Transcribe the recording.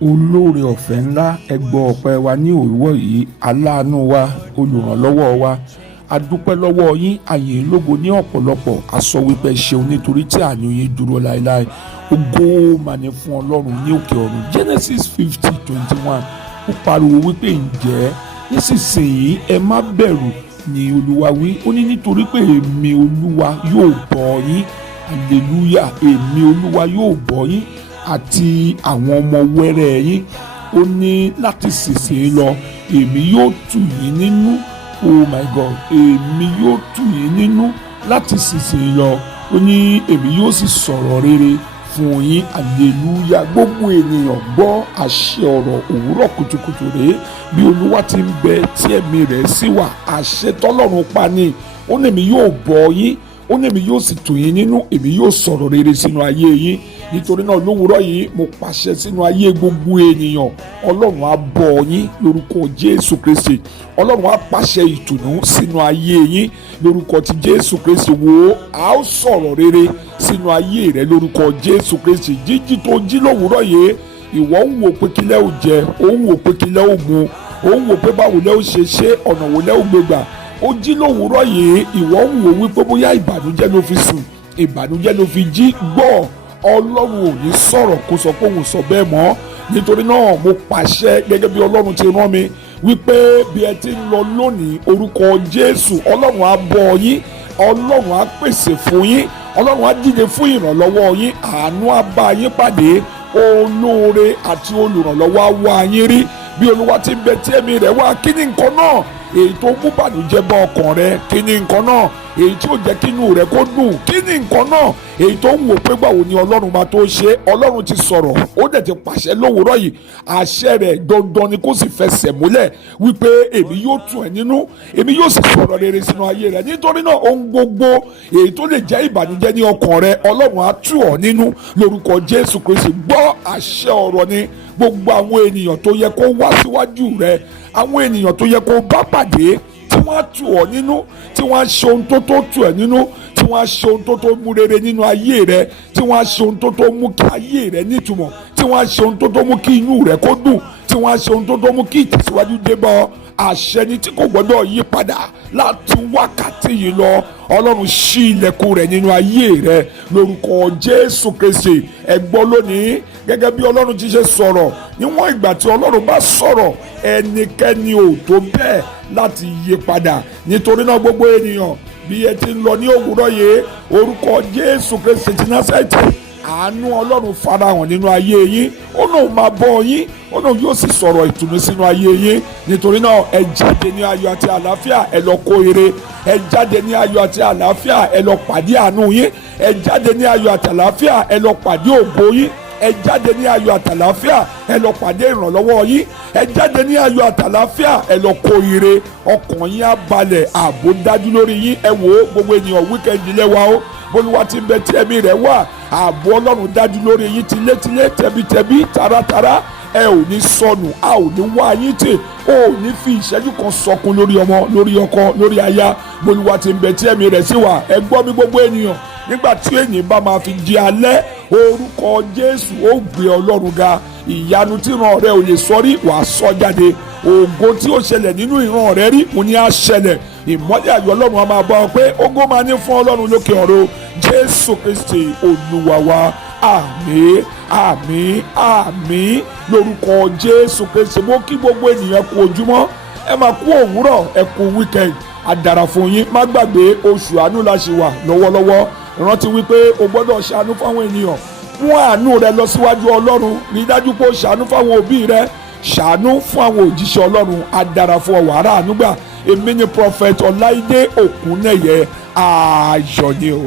olóore ọ̀fẹ́ ńlá ẹgbọ́ ọpẹ́ wa ní òwúrọ̀ yìí, aláàánú wa, olùrànlọ́wọ́ wa, adúpẹ́ lọ́wọ́ yín, àyìn lógo ní ọ̀pọ̀lọpọ̀, aṣọ wípé ṣeun nítorí tí àánú yín dúró láéláé. Ògo mà ní fún Ọlọ́run ní òkè ọ̀run. Genesis 50:21 ó pariwo wípé ǹjẹ́ nísinsìnyí ẹ má bẹ̀rù ni Olúwa wí. Ó ní nítorí pé èmi Olúwa yóò bọ́ yín, hallelujah, èmi Olúwa yóò bọ́ yín àti àwọn ọmọ wẹ́rẹ́ yín. Ó ní láti sísìn lọ èmi yóò tù yín nínú, oh my God, èmi yóò tù yín nínú láti sísìn lọ. Ó ní èmi yóò sì sọ̀rọ̀ rere fún yín, hallelujah. Gbogbo ènìyàn gbọ́ àṣẹ ọ̀rọ̀ òwúrọ̀ kùtùkùtù rèé bí Olúwa ti ń bẹ tí ẹ̀mí rẹ̀ sì wà. Àṣẹ tọ́lọ́run pa ni. Ó ní èmi yóò bọ́ yín, ó ní èmi yóò sì tù yín nínú, èmi yóò sọ̀rọ̀ rere sínú ayé yín. Nítorí náà lówùúrọ̀ yìí mo pàṣẹ sínú ayé gbogbo ènìyàn, Ọlọ́run á bọ́ yín lórúkọ Jésù Kristi. Ọlọ́run á pàṣẹ ìtùnú sínú ayé yín lórúkọ ti Jésù Kristi. Wò ó, a ó sọ̀rọ̀ rere sínú ayé rẹ lórúkọ Jésù Kristi. Jíjí tó jí lówùúrọ̀ yìí, ìwọ ń wò pé kílẹ̀ ò jẹ, ó ń wò pé kílẹ̀ ò mu, ó ń wò pé báwo lẹ́ ò ṣe ọ̀nà wo lẹ́ ò gbégbà. Ó jí lówùúrọ̀ yìí, ìwọ ń wò wípé bóyá ìbànújẹ́ ló fi sùn, ìbànújẹ́ ló fi jí. Gbọ́, Ọlọ́run ò ní sọ̀rọ̀ kó sọ pé òun sọ bẹ́ẹ̀ mọ́. Nítorí náà mo pàṣẹ gẹ́gẹ́ bí Ọlọ́run ti rán mi wípé bí ẹ ti ń lọ lónìí, orúkọ Jésù, Ọlọ́run á bọ́ yín, Ọlọ́run á pèsè fún yín, Ọlọ́run á dìde fún ìrànlọ́wọ́ yín, àánú á bá yín pàdé, olóore àti olùrànlọ́wọ́ á wá yín rí bí Olúwa ti ń bẹ tí ẹ̀mí rẹ̀ wá. Kí ni nǹkan náà èyí tó mú bànújẹ́ bá ọkàn rẹ? Kí ni nǹkan náà èyí tí ó jẹ́ kí inú rẹ kó dùn? Kí ni nǹkan náà èyí tó ń wò pé báwo ni Ọlọ́run máa tó ṣe? Ọlọ́run ti sọ̀rọ̀, ó dẹ̀ ti pàṣẹ lówùúrọ̀ yìí. Àṣẹ rẹ̀ dandan ni kó sì fẹsẹ̀ múlẹ̀ wípé èmi yóò tù ẹ́ nínú, èmi yóò sì sọ̀rọ̀ rere sínú ayé rẹ. Nítorí náà ohun gbogbo èyí tó lè jẹ́ ìbànújẹ́ ní ọkàn rẹ, Ọlọ́run á tù ọ́ nínú lórúkọ Jésù Kristi. Gbọ́ àṣẹ ọ̀rọ̀ ni gbogbo àwọn ènìyàn tó yẹ kó wá síwájú rẹ, àwọn ènìyàn tó yẹ kó bá pàdé, tí wọ́n á tù ọ́ nínú, tí wọ́n á ṣe ohun tó tù ẹ́ nínú, tí wọ́n á ṣe ohun tó mú rere nínú ayé rẹ, tí wọ́n á ṣe ohun tó mú kí ayé rẹ nítumọ̀, tí wọ́n á ṣe ohun tó mú kí inú rẹ kó dùn, tí wọ́n á ṣe ohun tó mú kí ìtẹ̀síwájú dé bá ọ. Àṣẹ ni tí kò gbọdọ̀ yí padà láti wákàtí yìí lọ. Ọlọ́run ṣí ilẹ̀kùn rẹ̀ nínú ayé rẹ lórúkọ Jésù Kristi. Ẹ gbọ́ lónìí gẹ́gẹ́ bí Ọlọ́run ti ṣe sọ̀rọ̀. Níwọ̀n ìgbà tí Ọlọ́run bá sọ̀rọ̀, ẹnikẹ́ni ò tó bẹ́ẹ̀ láti yí padà. Nítorí náà gbogbo ènìyàn bí ẹ ti ń lọ ní òwúrọ̀ yìí, orúkọ Jésù Kristi ti Násárẹ́tì, àánú Ọlọ́run farahàn nínú ayé yín. Ó náà máa bọ́ yín, ó náà yóò sì sọ̀rọ̀ ìtùnú sínú ayé yín. Nítorí náà ẹ jáde ní ayọ̀ àti àlàáfíà, ẹ lọ kó ire. Ẹ jáde ní ayọ̀ àti àlàáfíà, ẹ lọ pàdé àánú yín. Ẹ jáde ní ayọ̀ àti àlàáfíà, ẹ lọ pàdé ògo yín. Ẹ jáde ní ayọ̀ àti àlàáfíà, ẹ lọ pàdé ìrànlọ́wọ́ yín. Ẹ jáde ní ayọ̀ àti àlàáfíà, ẹ lọ kó ire. Ọkàn yín á balẹ̀, ààbò dájú lórí yín. Ẹ wò ó, gbogbo ènìyàn wíkẹ́ndì lẹ́wà ó, bólúwa ti ń bẹ tí ẹ̀mí rẹ̀ wà, ààbò Ọlọ́run dájú lórí yín tilétilé, tẹbitẹbi, taratara. Ẹ ò ní sọnù, a ò ní wá yín tè, o ò ní fi ìṣẹ́jú kan sọkún lórí ọmọ, lórí ọkọ, lórí aya. Bólúwa ti ń bẹ tí ẹ̀mí rẹ̀ sì wà. Ẹ gbọ́ mi gbogbo ènìyàn, nígbà tí èyí bá máa fi di alẹ́, orúkọ Jésù ó gbé Ọlọ́run ga. Ìyanu tí ìran rẹ ò lè sọ rí, wàá sọ jáde. Ògo tí ó ṣẹlẹ̀ nínú ìran rẹ rí, mo ní á ṣẹlẹ̀. Ìmọ́lẹ̀ ayọ̀ Ọlọ́run á máa bá ọ pé ògo máa ní fún Ọlọ́run lókè ọ̀run. Jésù Kristi Olúwa wa. Àmín, àmín, àmín lórúkọ Jésù Kristi. Mo kí gbogbo ènìyàn kú ojúmọ́, ẹ máa kú òwúrọ̀, ẹ kú weekend. A dára fún yín. Má gbàgbé oṣù àánú la ṣì wà lọ́wọ́lọ́wọ́. Rántí wípé o gbọ́dọ̀ ṣàánú fáwọn ènìyàn. Mú àánú rẹ lọ síwájú Ọlọ́run. Rí dájú pé o ṣàánú fáwọn òbí rẹ, ṣàánú fún àwọn òjíṣẹ́ Ọlọ́run. A dára fún ọ, wàrà àánú gbà. Èmi ni Prophet Ọláìdé Òkúnnẹ̀yẹ. Ayọ̀ ni o.